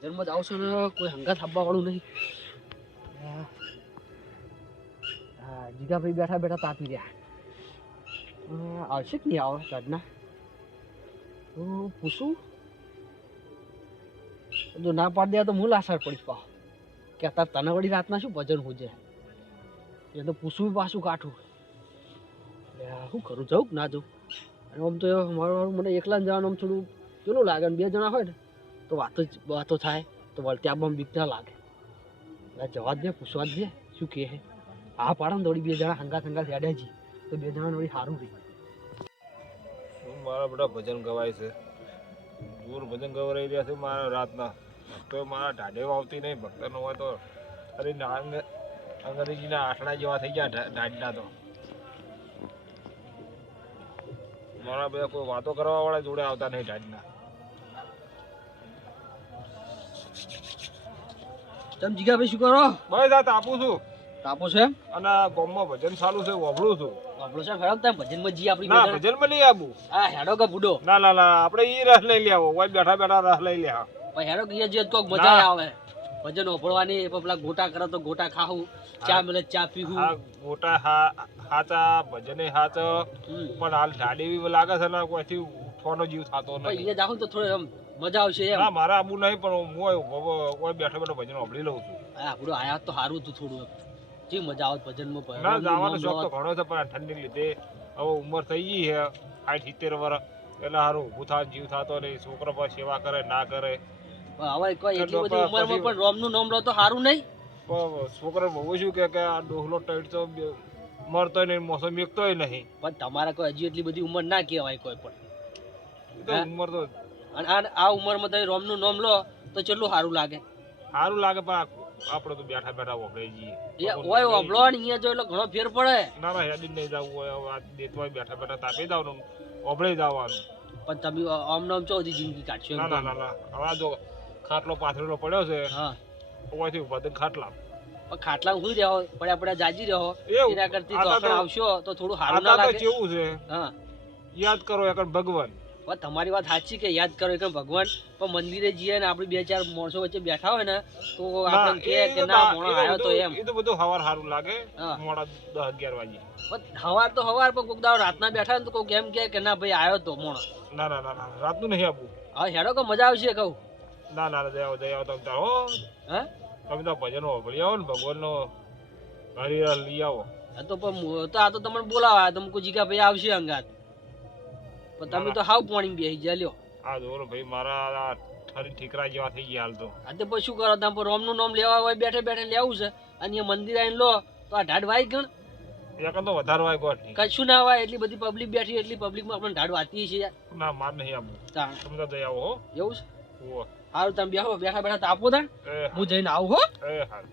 ભજનમાં જ આવશે ને કોઈ હંગાત આપવા વાળું નહીં. હા જીગાભાઈ બેઠા બેઠા તાપી રહ્યા. આવશે કે નહીં આવે કાઢના તો પૂછું. જો ના પાડી દે તો હું લાસાર પડીશ પાછો કે અત્યારે તને વળી રાતના શું ભજન હોજે એ તો પૂછવું પાછું કાઠું. શું કરું જાઉં કે ના જાઉં. અને આમ તો મારું મને એકલા જવાનું આમ થોડું પેલું લાગે ને 2 જણા હોય ને તો વાતો થાય તો વળતી આમ બીક ના લાગે. જવા જ દે પૂછવા જ દે શું કહે. હા પાડો ને થોડી 2 જણા હંગાત હેડે જી તો 2 જણા થોડી સારું રહી. મારા બધા ભજન ગવાય છે. દૂર ભજન ગવરાઈ રહ્યા છે મારા રાતના. તો મારા ઢાઢે આવતી નહીં ભક્તનો હોય તો અરે અંગ્રેજીના આઠડા જેવા થઈ ગયા ઢાઢના તો. મારા બધા કોઈ વાતો કરવા વાળા જોડે આવતા નહીં ઢાઢના. તમે જીગાભાઈ શું કરો? બસ આ તાપું છું. તાપો છે અને ગામમાં ભજન ચાલુ છે વાપરું છું. આપણો છે હેડો તમે ભજનમાં જી આપણી ના ભજનમાં નહીં આવું. હા હેડો કે બુડો. ના ના ના આપણે ઈ રસ લઈ લે આવો ઓય બેઠા બેઠા રસ લઈ લે. ભાઈ હેડો કે જે કોક મજા આવે ભજન ઓભળવાની. પેલા ગોટા કરે તો ગોટા ખાવું, ચા મળે ચા પીવું. હા ગોટા હાચા ભજને હાચ પણ હાલ ઢાડી બી લાગે છે ને કોઈથી ઉઠવાનો જીવ થતો ભાઈ નથી. એ જાવ તો થોડો એમ મજા આવશે એમ. ના મારે આબુ નહીં પણ હું બેઠો બેઠો ભજન સાંભળી લઉં છું. હા આપણું આયા તો સારું હતું થોડું જે મજા આવે ભજનમાં. ના જવાનો શોખ તો ઘણો છે પણ ઠંડી લીધે હવે ઉંમર થઈ ગઈ છે 60-70 વર્ષ એટલે સારું ઊભું થાય જીવ થતો નહીં. છોકરા પર સેવા કરે ના કરે. હવે કોઈ એટલી બધી ઉંમરમાં પણ રોમનું નામ લો તો સારું નહીં. છોકરા બહુ શું કે આ ડોહલો ટાઈટ તો મરતો નહીં મોસમ એકતોય નહીં. પણ તમારે કોઈ હજી એટલી બધી ઉંમર ના કહેવાય કોઈ પણ. ઉંમર તો અને આ ઉંમરમાં તમે રોમનું નામ લો તો કેટલું સારું લાગે. સારું લાગે પણ આપણે તો બેઠા બેઠા વગડાઈ જઈએ. ઓય ઓબળો ને અહીંયા જો એટલે ઘણો ફેર પડે. ના ના હેડી નહીં જવું હોય આ દેતવાય બેઠા બેઠા તાપી જવાનું ઓબળે જવાનું. પણ તમે આમ નામ ચો બધી જિંદગી કાઢશો. ના ના ના ના હવે જો ખાટલો પાથરેલો પડ્યો છે. હા ઓયથી ઉભા થઈને ખાટલા પણ ખાટલામાં સુઈ રહ્યો પડ્યા જાજી રહ્યો એના કરતી તો આવશો તો થોડું સારું ના આ તો લાગે. કેવું છે હા યાદ કરો એક ભગવાન. પણ તમારી વાત સાચી કે યાદ કરો એક ભગવાન. પણ મંદિરે જઈએ ને આપણે 2-4 માણસો વચ્ચે બેઠા હોય ને તો આપણે કહે કે ના મોણો આવ્યો તો એમ. એ તો બધું સવાર સારું લાગે હા. મોડા 10-11 વાગે. પણ સવાર તો સવાર પણ કોઈક દાડો રાતના બેઠા ને તો કોઈક એમ કે ના ભાઈ આવ્યો તો મોણો. ના ના ના ના રાતનું નહીં આપવું. હવે હેડો કે મજા આવશે કહું. ના ના જય આવો તમે તાર હો. હે તમે તો ભજનો ભળી આવો ને ભગવાનનો હરિહર લઈ આવો. તો પણ આ તો તમને બોલાવા તમે કોઈ જીગા ભાઈ આવશે અંગાત. પણ તમે તો હાવ પાણી બેસી જાય લ્યો. આ જોરો ભાઈ મારા ઠરી ઠીકરા જેવા થઈ ગયા હાલ તો. આ તો પછી શું કરો તમે રોમનું નામ લેવા હોય બેઠે બેઠે લેવું છે અને એ મંદિર આવીને લો તો આ ઢાઢ વાઈ ગણ. એક તો વધારે વાય ગોઠ કશું ના હોય એટલી બધી પબ્લિક બેઠી એટલી પબ્લિકમાં આપણે ઢાઢ વાતી છે યાર. ના માર નહીં આપવું. તમે તો જઈ આવો હો. એવું છે ઓહો સારું તમે બેહો બેઠા બેઠા તાપો તાણ હું જઈને આવું હો. હાલ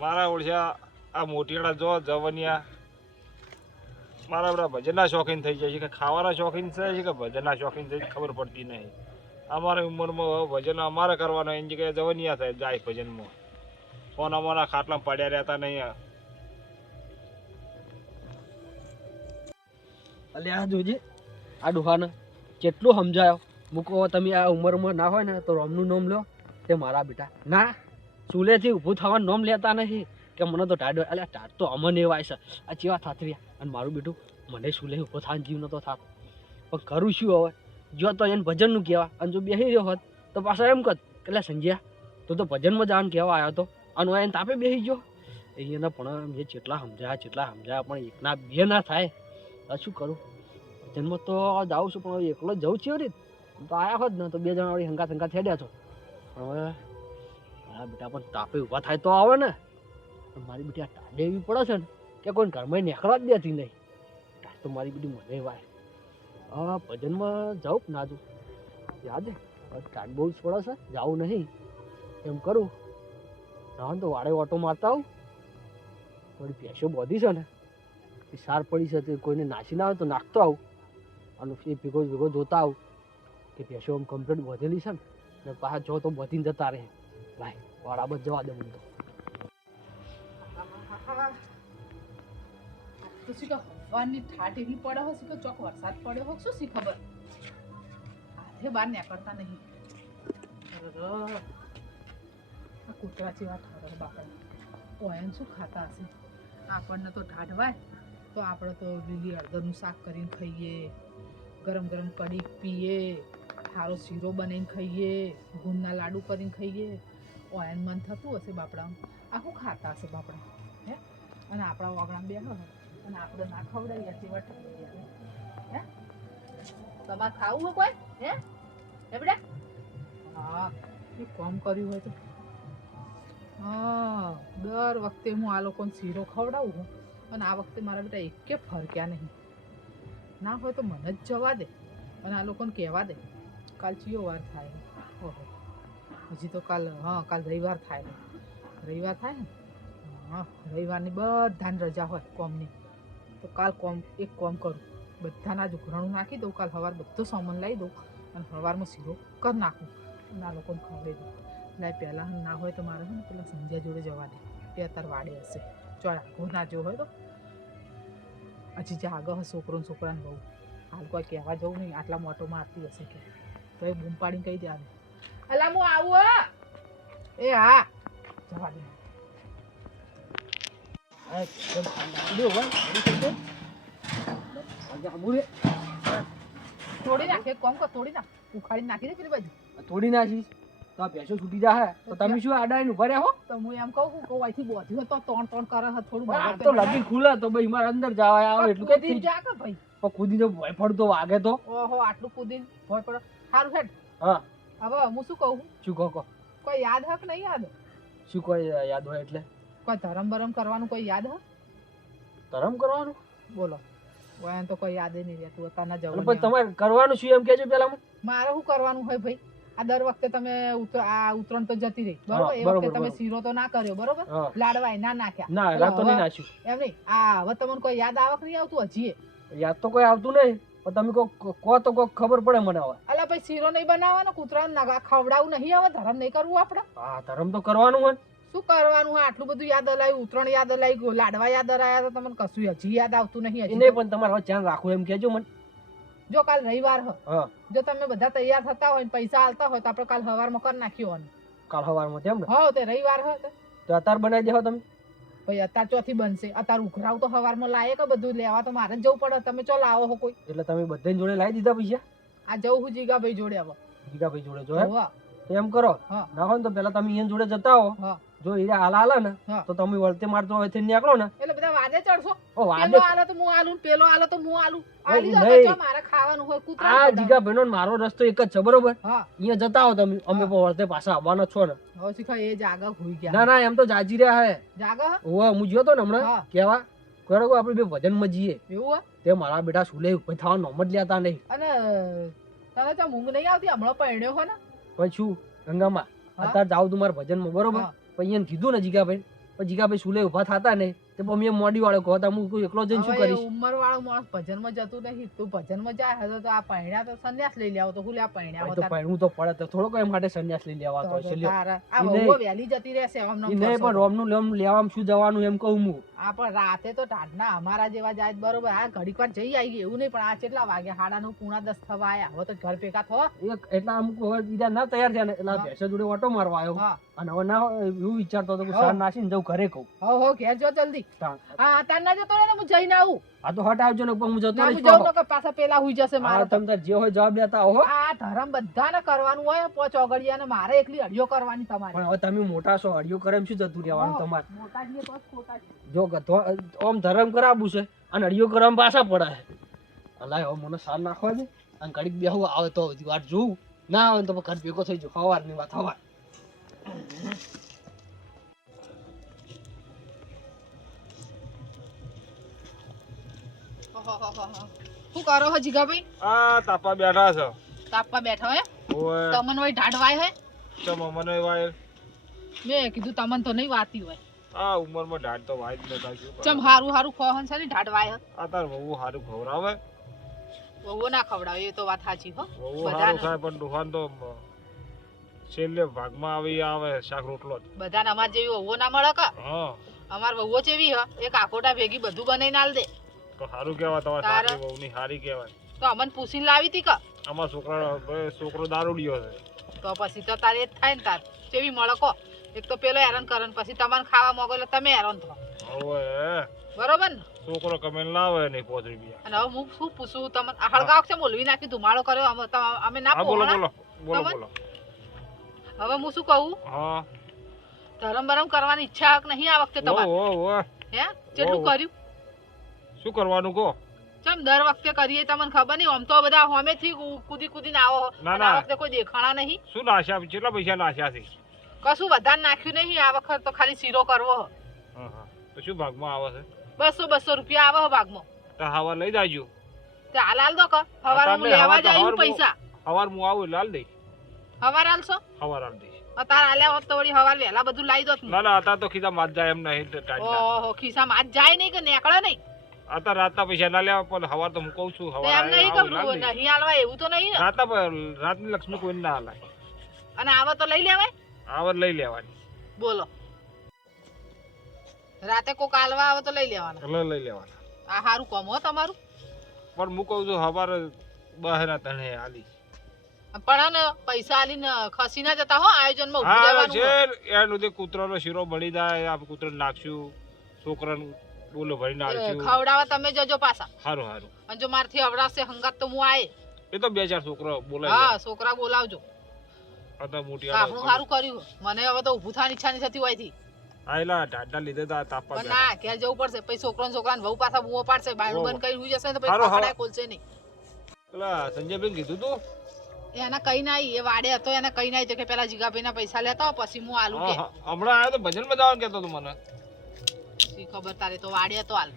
મારા ઓળખ્યા આ મોટીવાળા જો જવનિયા મારા બધા ભજનના શોખીન થઈ જાય છે કે ખાવાના શોખીન છે કે ભજનના શોખીન છે ખબર પડતી નહીં. અમારી ઉંમરમાં ભજન અમારે કરવાના એની જગ્યાએ જવનિયા થાય જાય ભજનમાં. ફોન અમારા ખાટલામાં પડ્યા રહેતા નહીં. એટલે આ જોજે આ ડોહાને કેટલું સમજાયો મૂકો તમે આ ઉંમરમાં ના હોય ને તો રોમનું નામ લો તે મારા બેટા ના ચૂલેથી ઊભું થવાનું નામ લેતા નથી કે મને તો ટાઢ એટલે ટાઢ તો અમને એવા છે આ ચેવા થાતી રહ્યા. અને મારું બેટું મને ચૂલે ઊભો થવાનો જીવ નતો થતો પણ કરું શું હવે. જો તો એને ભજનનું કહેવા અને જો બેસી રહ્યો હોત તો પાછા એમ કત એટલે સંજ્યા તું તો ભજનમાં જવાનું કહેવા આવ્યો હતો અને એને તાપે બેસી ગયો. એને પણ મેં જેટલા સમજાયા પણ એકના બે ના થાય શું કરું. જન્મ તો જાઉં છું પણ એકલો જવું છે ને તો આવ્યા હોત ને તો 2 જણા વળી હંગાત હેડ્યા છો. પણ હવે મારા બેટા પણ તાપે ઊભા થાય તો આવે ને. મારી બેટી આ ટાઢે એવી પડે છે ને કે કોઈ ઘરમાં નીકળવા જ દેતી નહીં. ટાઢ તો મારી બેટી મને વાય. હા ભજનમાં જાઉં ના જાઉં યાદ હે ટાઢ બહુ જ પડે છે જાવું નહીં એમ કરું. ના તો વાડે ઓટો મારતા આવું થોડી ભેંસો બોધી છે ને એ સાર પડી છે તે કોઈને નાસી ના આવે તો નાખતો આવું અને એ ભેગો જોતા આવું કે ભેંસો આમ કમ્પ્લીટ વધેલી છે ને પાછા જો તો બધીને જતા રહે. ભાઈ વાળા બધ જવા દે મને તો. તો શું કે હવાની ઠાઠ એવી પડે હોય શું કે ચોક વરસાદ પડ્યો હોય શું શી ખબર. ઘરથી બહાર નીકળતા નહીં. અરર, આ કૂતરા જેવા ઠાર બાપા. ઓયન શું ખાતા હશે? આપણને તો ઢાઢવાય તો આપણે તો લીલી હળદરનું શાક કરીને ખાઈએ, ગરમ ગરમ કઢી પીએ, સારો શીરો બનાવીને ખાઈએ, ગુંદના લાડુ કરીને ખાઈએ. ઓયન મન થતું હશે બાપડા, આ શું ખાતા હશે બાપડા? હે? અને આપણા વાગણા બેહો અને આપણે ના ખવડાવીએ તેવા ઠરી ગયા. હે? તમારે ખાવું હોય કોઈ? હે બેટા? હા, એ કોમ કર્યું હોય તો હા, દર વખતે હું આ લોકોને શીરો ખવડાવું છું અને આ વખતે મારા બેટા એકે ફરક્યા નહીં. ના હોય તો મને જ જવા દે અને આ લોકોને કહેવા દે. કાલ ચિયો વાર થાય? ઓહો, હજી તો કાલ રવિવાર થાય. રવિવાર થાય ને? હા, રવિવારની બધાને રજા હોય કોમની. તો કાલ એક કોમ કરું, બધાના જ ઘરણું નાખી દઉં. કાલ સવાર બધો સામાન લાવી દઉં અને સવારમાં શીરો કરી નાખું અને આ લોકોને ખવડાવી દઉં. લાય પહેલાં ના હોય તો મારે છે ને પેલા સંધ્યા જોડે જવા દે. તે અત્યારે વાડે હશે. ચાલ આગો ના જો હોય તો હજી જે આગળ હશે છોકરો ને છોકરાને બહુ હાલ કોઈ કહેવા જવું નહીં. આટલા મોટો મારતી હશે કે તો એ બૂમ પાડીને કહી દે આવે અલા હું આવું હો. એ હા જવા દે. તોડી નાખ, એક કોમ કર, તોડી નાખ, ઉખાડી નાખી દે પેલી બાજુ. તોડી નાખીશ તો આ ભેંસો છૂટી જાય તો તમે શું આડાઈને ઉભા રહ્યા હો? તો હું એમ કહું કે અહીંથી બોધ્યું તો ત્રણ કરે છે થોડું આ તો લગી ખુલે તો ભાઈ મારે અંદર જવા આવે એટલું કઈ કૂદી જા કે ભાઈ. પણ કૂદી તો ભય પડતો વાગે તો. ઓહો, આટલું કૂદીને ભય પડે. સારું હેડ. હા, હવે હું શું કહું? શું કહો? કોઈ યાદ હક નહીં યાદ? શું કોઈ યાદ હોય એટલે? કોઈ ધરમ બરમ કરવાનું કોઈ યાદ હ? ધરમ કરવાનું? બોલો, ઓય તો કોઈ યાદ નહીં રહેતું. અત્યારના પણ જવાન તમારે કરવાનું શું એમ કેજો પેલા મને. મારે શું કરવાનું હોય ભાઈ? આ દર વખતે તમે આ ઉત્તરાયણ તો જતી રહી બરોબર. હા, એ બરોબર, વખતે તમે બરોબર. શીરો તો ના કર્યો બરોબર, હા. લાડવાય ના નાખ્યા. ના એટલે રાત તો નહીં હવે- નાખ્યું. એમ નહીં, આ હવે તમને કોઈ યાદ આવક નહીં આવતું હજી? યાદ તો કોઈ આવતું નહીં પણ તમે કહો તો કોઈ ખબર પડે મને હવે. અલા ભાઈ શીરો નહીં બનાવવાનો, કૂતરાને ખવડાવું નહીં, હવે ધરમ નહીં કરવું આપણે. હા, ધરમ તો કરવાનું હોય ને. શું કરવાનું? આટલું બધું યાદ અલાયું, ઉત્તરાયણ યાદ અલાયું, લાડવા યાદ અલાયા, તો તમને કશું હજી યાદ આવતું નહીં. એ હજી નહીં તો- પણ તમારે હવે ધ્યાન રાખવું એમ કેજો મને. જો કાલ રવિવાર હ, હા, જો તમે બધા તૈયાર થતા હોય ને પૈસા આલતા હોય તો આપણે કાલ સવારમાં કરી નાખ્યો. કાલ સવારમાં તેમ ને. હા, તે રવિવાર હ તો અત્યારે બનાવી દેવો તમે. ભાઈ અત્યારે ચોથી બનશે. અત્યારે ઉઘરાવ તો સવારમાં લાયે કે બધું લેવા તો મારે જ જવું પડે. તમે ચો લાવો હો કોઈ? એટલે તમે બધાની જોડે લાવી દીધા પૈસા? આ જવું હું જીગાભાઈ જોડે હવે. જીગાભાઈ જોડે જો એમ? હોવા. તો એમ કરો હા. ના હોય ને તો પેલા તમે એની જોડે જતા હો. હા. જો હીરા હાલા ને હા. તો તમે વળતે મારતો હોય નીકળો ને. એટલે બધા વાદે ચડશો. ઓ વાદે પેલો આલો તો હું આલું, પેલો આલો તો હું આલું. આલી દો નહીં. તો મારે ખાવાનું હોય. આ કૂતરા જીગાભાઈ નો મારો રસ્તો એક જ છે બરોબર. હા. અહીંયા જતા હો તમે, અમે પણ વળતે પાછા આવવાના છો ને. હવે શીખા એ જાગા હોઈ ગયા. ના ના એમ તો જાજી રહ્યા હે. જાગા હ? ઓવા હું ગયો તો ને હમણાં હા. કેવા કરો આપણે બે ભજનમાં જઈએ. એવું હ? તે મારા બેટા સુલે ઉભા થવા નોમ જ લેતા નહીં. અને તને તો ઊંઘ નહીં આવતી? હમણાં પરણ્યો હો ને? પણ શું ગંગામાં હા. અત્યારે જાવ તું મારા ભજનમાં બરોબર. હા. પણ એને કીધું ને જીગાભાઈ, પણ જીગાભાઈ સુલે ઉભા થતા નહીં. તે પણ મેં મોડી વાળો કહો હું કોઈ એકલો જઈને શું હવે એ કરીશ? ઉંમરવાળો માણસ ભજનમાં જતું નહીં. તું ભજનમાં જાય હશે તો આ પરણ્યા તો સંન્યાસ લઈ લેવો. તો હું લે પરણ્યા ભાઈ તો ભણવું તો પડે તો થોડો કઈ માટે સંન્યાસ લઈ લેવા તો છે લ્યો. આ ઈ વહુઓ નહીં. વહેલી જતી રહેશે આમ નામ ઈ નહીં કરશો પણ તો. રોમનું લેમ લેવામાં શું જવાનું એમ કહું હું. આ પણ રાતે તો ટાઢના અમારા જેવા જાય તો બરોબર. આ ઘડીક વાર જઈ આવી એવું નહીં, પણ આ કેટલા વાગ્યા? 9:30 પોણા 10 થવા આયા. હવે તો ઘર ભેગા થવા. એક એટલા અમુક હવે બીજા ના તૈયાર થયા ને એટલે હા. ભેંસો જોડે ઓટો મારવા આવ્યો. હા. અને હવે ના હોય એવું વિચારતો હતો કે હા. સાર નાસીને જવું ઘરે કહું. હો ઘેર જો જલ્દી. હા તાર ના જતો રહે ને, હું જઈને આવું. આ તો હટ આવજો ને પણ હું જતો ના હું રહીશ જાઉં પાછો. ને કે પાછા પેલા હુઈ જશે હા, મારે તો. તમે તાર જે હોય જવાબ લેતા હો. આ ધરમ બધાને કરવાનું હોય. પોચ ઓગળિયા ને મારે એકલી અડિયો કરવાની તમારે. પણ હવે તમે મોટા છો અડિયો કરે એમ શું જતું રહેવાનું હા, તમારે? મોટા છીએ તો જ ખોટા છીએ. જો ગધો આમ ધરમ કરાવવું છે અને અડિયો કરવામાં પાછા પડે. અલાય હવે મને સાર નાખવા દે અને ઘડીક બેહું આવે તો વાત જોઉં, ના આવે તો ઘર ભેગો થઈ જાઉં. સવારની વાત સવાર. શું કરો હો જીગાભાઈ? આ તાપા બેઠા છે. તાપવા બેઠા હોય? ઓય તમને હોય ઢાઢવાય હે? ચમ મને વાય મેં કીધું તમને તો નહીં વાતી હોય. આ ઉંમરમાં ઢાઢ તો વાય જ નતા શું ચમ હારું હારું ખોહન છે ને ઢાઢવાય હે? આ તાર વહુ હારું ખવડાવે. વહુઓ ના ખવડાવે એ તો વાત સાચી હો. વહુ બધાને. હારું ખાય પણ દુકાન તો છેલ્લે ભાગમાં આવે શાક રોટલો જ. બધાને અમાર જેવી વહુઓ ના મળે કે? હા અમાર વહુઓ ચેવી હ? એક આકોટા ભેગી બધું બનાવીને આલ દે. તો સારું કહેવાય તમારે તારે? સાસરી વહુની હારી કહેવાય. તો અમન પૂછીને લાવી હતી કે અમારા છોકરો દારૂડિયો છે. તો પછી તો તારે એ જ થાય ને તાર કેવી મળે કહો. એક તો પેલો હેરાન કરે ને પછી તમારે ખાવા મોગો એટલે તમે હેરાન થો. હવે બરોબર ને? છોકરો કમેન લાવે નહીં 5 રૂપિયા. અને હવે હું શું પૂછું તમને? આ હળગાવ છે મોલવી નાખી ધુમાડો કર્યો અમે ના હા બોલો પોહણા. બોલો બોલો બોલો. હવે હું શું કહું? હા ધરમ બરમ કરવાની ઈચ્છા નહીં આ વખતે તમારે? ઓ હે કેટલું કર્યું? શું કરવાનું કહો? ચમ દર વખતે કરીએ તમને ખબર નહીં? આમ તો બધા હોમેથી કૂદી કૂદીને આવો. ના, અને આ ના. વખતે કોઈ દેખાણા નહીં. શું નાશ્યા કેટલા પૈસા નાશ્યા છે? કશું વધારે નાખ્યું નહીં આ વખત તો ખાલી શીરો કરવો હ. હા હા તો શું ભાગમાં આવે છે? 200 રૂપિયા આવે હ ભાગમાં. તો હવાર લઈ જાજો. તે હાલ હાલ દો કે હવાર હું તમે લેવા હવાર તો જાય હવાર પૈસા હવાર હું આવું એટલે હાલ દઈશ. હવાર હાલશો? હવાર હાલ દઈશ. તાર હાલ્યા હોત તો વળી હવાર વહેલા બધું લાવી દો. ના ના અત્યારે તો ખીધા માત જાય એમ નહીં ટાઈટના. ઓહો ખિસ્સામાં આજ જાય નહીં કે નીકળે નહીં? અત્યારે રાતના પૈસા ના લેવા પણ હવાર તો હું કહું છું તો હવાર એમ નહીં આવું કે એટલે હાલ દઈશ. નહીં હાલવા એવું તો નહીં ને? રાતની લક્ષ્મી કોઈને ના હાલાય. અને આવા તો લઈ લેવાય. આવર લઈ લેવાની. બોલો રાતે કોક હાલવા આવે તો લઈ લેવાના. એટલે લઈ લેવાના. આ સારું કામ હો તમારું. પણ હું કહું છું હવાર બહારના તણે હાલી. પણ ને પૈસા આલીને ખસી ના જતા હો આયોજનમાં ઊભું હા રહેવાનું છે હોય. એનું તે કૂતરાનો શીરો બળી જાય આપણે કૂતરાને નાખશું છોકરાને બોલો ભરી નાખશું. ખવડાવવા તમે જજો પાછા. સારું સારું અને જો મારથી અવડાશે હંગાત તો હું આયે. એ તો 2-4 છોકરા બોલાય. હા છોકરા બોલાવજો. હતા મોટી આપણું સારું કર્યું. મને હવે તો ઊભું થવાની ઈચ્છા નહીં થતી હોયથી. આયલા ટાટા લીધે તા તાપા પણ ના ઘેર જવું પડશે પછી છોકરાને વહુ પાછા બૂમો પાડશે બાયણું બંધ કરી હુઈ જશે ને તો પછી હારું, હારું. પકડાય ખોલશે નહીં. પેલા સંજયભાઈ કીધું તું એના કઈ ના એ વાડે હતો એને કઈ ના કે પેલા જીગાભાઈ ના પૈસા લેતા હો, પછી હું આલુ કે હમણાં આવ્યો તો ભજનમાં જવાનું કહેતો તો મને. શી ખબર તારે તો વાડે હતો હાલ.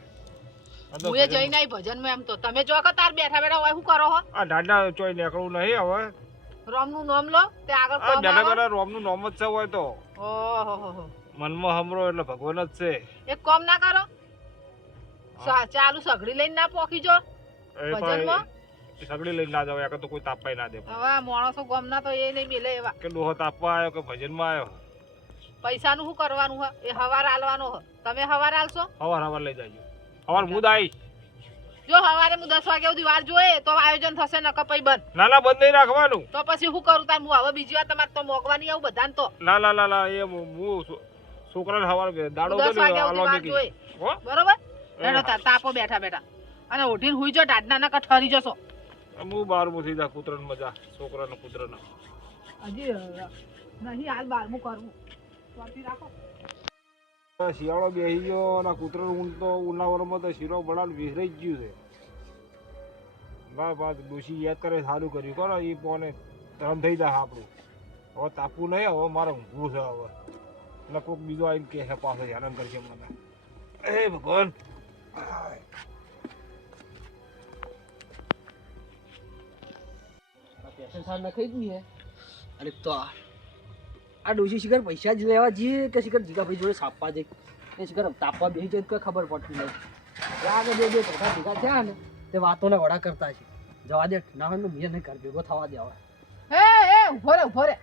આ તો હું એ જઈને આવી ભજનમાં એમ તો તમે જો કે તાર બેઠા બેઠા હોય શું કરો હો? આ ટાટા ચોઈ નીકળવું નહીં હવે. રોમનું નામ લો તે આગળ આ કોમ બેઠા આવે. બેઠા રોમનું નામ જ છે હોય તો ઓહો મનમાં હમરો એટલે ભગવાન જ છે. એક કામ ના કરો ચાલુ સગડી લઈને ના પોકી જો એ ભજનમાં? પણ સગડી લઈને ના જાવ યાર તો કોઈ તાપાય ના દે. હવે આ માણસો ગમ ના તો એ નહીં મિલે એવા. કે ડોહો તાપવા આવ્યો કે ભજનમાં આવ્યો. પૈસાનું શું કરવાનું હે? એ હવાર આલવાનો હે. તમે હવાર આલશો? હવાર લઈ જાજો. હવાર મુદ આવી. જો હવારે હું 10 વાગ્યા સુધી વાર જોઈએ તો આયોજન થશે ન કપાઈ બંધ. ના ના બંધ નહીં રાખવાનું. તો પછી શું કરું તાર? હું હવે બીજી વાર તમારે તો મોકવાની આવું બધાને તો ના ના ના ના એ હું છોકરાને હવાર દાડો 10 વાગ્યા સુધી વાર જોઈએ. હો બરોબર? એનો તાપો બેઠા બેઠા અને ઉઠીને હુઈ જો ટાઢના નકા ઠરી જશો. હું બાર મુથી જા કૂતરાને મજા છોકરાને કૂતરાને. હજી નહીં હાલ બારમું કરવું. વાપી રાખો. શિયાળો બેસી ગયો અને કૂતરાનું ઊંટ તો ઉનાળામાં તો શીરો બનાવ વિસરાઈ જ ગયું છે. બા ડોશી યાદ કરે સારું કર્યું કરો એ પોને તરમ થઈ જાય આપણું. હવે તાપવું નહીં હવે મારે ઊંઘવું છે હવે. એટલે કોઈક બીજો આવીને કે હે પાછો હેરાન કરશે મને. એ ભગવાન પેશન સાર નખાઈ જ નહીં હે. અરે તો આ ડોશી શિખર પૈસા જ લેવા જઈએ કે શિખર જીગાભાઈ જોડે સાપવા જઈએ એ શિખર તાપવા બેસી જાય તો ખબર પડતી નહીં. આગળ બે ટોટા ભેગા થયા ને તે વાતોને વડા કરતા છે. જવા દે ના હોય તો મેં નહીં કર ભેગો થવા દે હવે. હે ઉભો રે.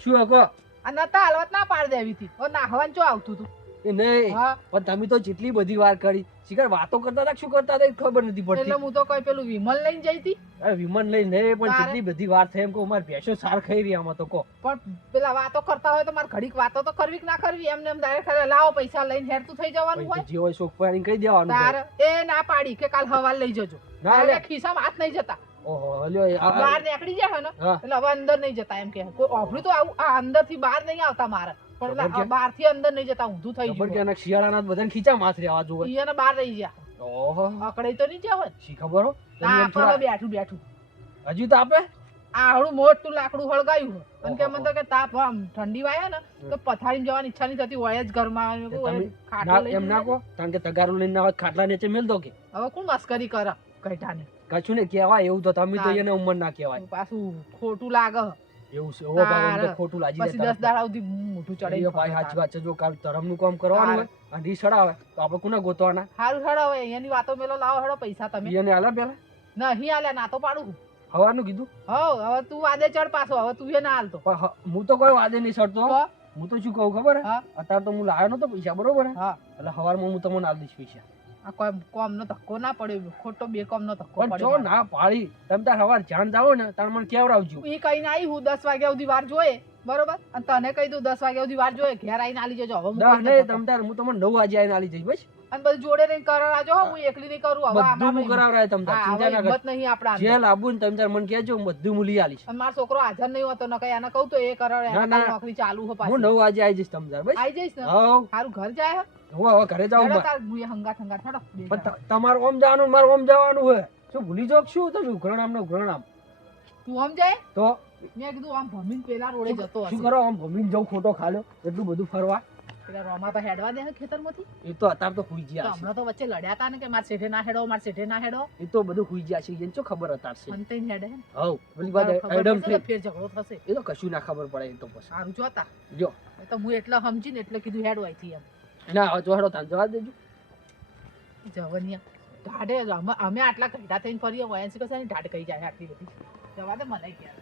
શું હકો આ નતા હાલવત ના પાડ દેવી હતી. હવે નાહવાનું ચો આવતું તું? એ નહીં હા પણ તમે તો જેટલી બધી વાર કરી શિખર વાતો કરતા હતા શું કરતા હતા એ ખબર નથી એટલે પડતી. હું તો કોઈ પેલું વિમલ લઈને જઈ હતી. અરે વિમાન લઈ નહીં પણ તારે? જેટલી બધી વાર થઈ એમ કહું મારે ભેંસો સાર ખાઈ રહી આમાં તો કહો. પણ પેલા વાતો કરતા હોય તો મારે ઘડીક વાતો તો કરવી કે ના કરવી? એમને એમ ડાયરેક્ટ લાવો પૈસા લઈને હેરતું થઈ જવાનું હોય. જે હોય શોખ પાડીને કહી દેવાનું તાર ભાઈ. એ ના પાડી કે કાલ હવાલ લઈ જજો. ના એટલે લે ખિસ્સામાં હાથ નહીં જતા. ઓહો લ્યો બહાર નીકળી જાય ને હા એટલે હવે અંદર નહીં જતા એમ કે કોઈ ઓભળ્યું તો આવું આ અંદર થી બહાર નહીં આવતા મારે પણ ખબર છે? બહાર થી અંદર નહીં જતા ઊંધું થઈ ખબર કે ગયું. આના શિયાળાના બધાને ખીચા માથ રહેવા જોવે. ઈયાને બહાર રહી ગયા. ઓહો અકડાઈ તો નહીં જાવ શી ખબર હો ના એમ થોડા બેઠું હજુ તો આપે આવડું મોટું લાકડું હળગાયું છે. અને કે ઓહો. મને તો કે તાપ આમ ઠંડી વાય ને તો પથારીમાં જવાની ઈચ્છા નહીં થતી હોય જ ઘરમાં. મેં કીધું તમે હવે ખાટલો લઈને એમ ના કહો કારણ કે તગારું લઈને ના હોય ખાટલા નીચે મેલ દો કે હવે કોણ મસ્કરી કરે કઈટાની? કશું ને કહેવાય એવું તો તમે તો ના. એને ઉંમર ના કહેવાય પાછું ખોટું લાગે. એવું છે ઓ બાબા એમ તો તારે. ખોટું લાગી પછી 10 દાડા સુધી મોઢું ચડાઈ ભાઈ સાચી વાત છે જો કાલ ધર્મનું કામ કરવાનું હોય અને રી સડાવે તો આપણે કોને ગોતવાના સારું હેડો હવે અહીંયાની વાતો મેલો લાવો હેડો પૈસા તમે એને આલા પેલા નહીં આલ્યા ના તો પાડું હું. હવાનું કીધું હવ હવે તું વાદે ચડ પાછો હવે તું એ ના હાલતો. પણ હું તો કોઈ વાદે નહીં સડતો તો હું તો શું કહું ખબર હે હા અત્યારે તો હું લાવ્યો નતો પૈસા બરોબર હે હા એટલે સવારમાં હું તમને આલ દઈશ પૈસા આ કોઈ કોમનો ધક્કો ના પડ્યો, ખોટો બે કોમનો ધક્કો પણ પડ્યો જો મારે. ના પાડી તમે તાર સવાર જાણ જાઓ ને તાર મને કેવડાવજો. ઈ કઈને આવી હું 10 વાગ્યા સુધી વાર જોઈએ બરોબર, અને તને કહી દઉં 10 વાગ્યા સુધી વાર જોઈએ, ઘેર આવીને આલી જજો. હવે હું ના કોઈને નહીં ધક્કો- તમ તાર હું તમને 9 વાગે આવીને આલી જઈશ બસ. અને બધું જોડે રહીને કરાવજો હો, હું એકલી નહીં કરું હવે. બધું આમાં હું કરાવરાય તમ તાર હા, ચિંતા હવે ના કર. હિંમત નહીં આપણા અંદર. જે લાવવું ને તમે તાર મને કહેજો હું બધું હું લઈ આલીશ. અને મારો છોકરો હાજર નહીં હોતો ને કઈ આને કહું તો એ કરાવે, ના, એને ના. નોકરી ચાલુ હો હું પાછી. 9 વાગે આવી જઈશ તમ તાર બસ. આઈ જઈશ ને હવ સારું ઘર જાય હે હું હવે ઘરે જાઉં હેડો બસ. તાર મુએ હંગાત હંગાત હેડો બે પણ જણા. તમારું ઓમ જવાનું ને મારું ઓમ જવાનું હોય શું ભૂલી જાવ કે શું તમે ઉઘરણામ ને ઉઘરણામ તું આમ જાય તો મેં કીધું આમ ભમીને પેલા રોડે જતો શું હશે. કરો આમ ભમીને જાઉં ખોટો ખાલ્યો એટલું બધું ફરવા. પેલા રોમા તો હેડવા દે હે ખેતરમાંથી. એ તો અત્યારે તો હુઈ તો ગયા છે. હમણાં તો વચ્ચે લડ્યા તા ને કે માર શેઠે ના હેડો, માર શેઠે ના હેડો. એ તો બધું હુઈ ગયા છે એને શું ખબર અત્યારે છે. મને તઈને હેડે હે ને. હવ પેલી વાત ખબર એડમ પડશે થઈ તો ફેર ઝઘડો થશે. એ તો કશું ના ખબર પડે એ તો પછી સારું જોતા જો એ તો હું એટલા સમજીને એટલે કીધું હેડો અહીંથી એમ. ના હવે જોડો તાન જવા દેજો. જવનિયા ઢાઢે અમે આટલા ઘંટા થઈને ફરીએ વયાસી કશે ઢાઢ કહી જાય આટલી બધી. જવા દે મને ક્યારે